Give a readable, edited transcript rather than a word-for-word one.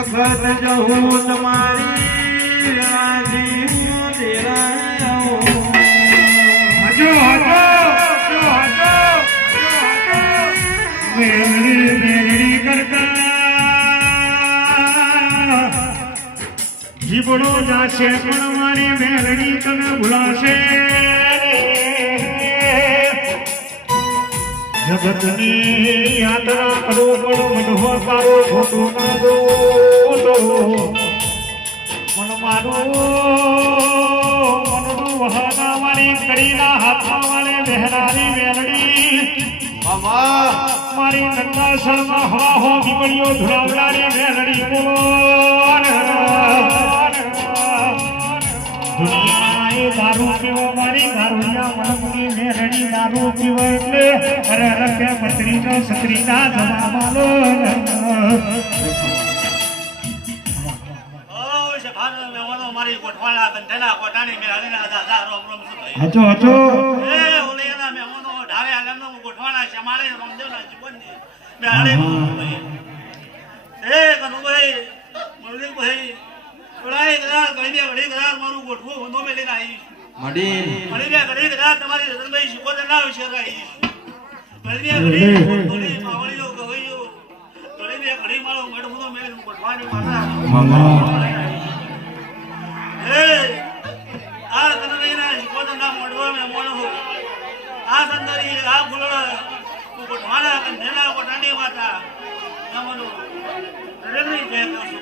અખત જહું તમારી રાજી હજો મેરી મેરી કરતા જીવડો જાશે પણ મારી મેલડી તને ભૂલાશે જગતની યાત્રા કરો પણ મનહો તારો ખોટો ના દો મન મારો મનનું વહાના વાળી કડીના હાથમાં વાળી બહેરાની મેલડી મારી નંદા શર્મા હવા હો બીબડીઓ ધુરાવડાની મેલડી બોલો દારૂ પીવો મારી દારૂડિયા મનમુની મેરડી દારૂ પીવો એટલે અરે રખે પત્રીનો સત્રીના જમામાલો મારી ગોઠવાળા બંધેલા કોટાની મેળીના દાદા રોમ રોમ હજો હજો એ ઓલેના મેમોનો ઢાવે આલમનો ગોઠવાળા શમાળે રોમદેવના જીવનની મેળે એ કનુભાઈ મળી ભાઈ ઓલાય ગરા ગઈને ઘડી ગરા મારું ગોઠવું હોનો મેલીને આવી મળી ગયા ઘડી ગરા તમારી રતનભાઈ શિકોદર ના વિશે આવી મળી ગયા ઘડી માવળીઓ ગવઈઓ ઘડી ઘડી મારો મેડ હોનો મેલીને ગોઠવાની માતા આ કનવીના શિકોદરના મોઢવા મે મોણ હો આ સંદરી આ ફૂલડા ગોઠવાના કંધેલા ગોટાની માતા નમનો રેલની જય કરું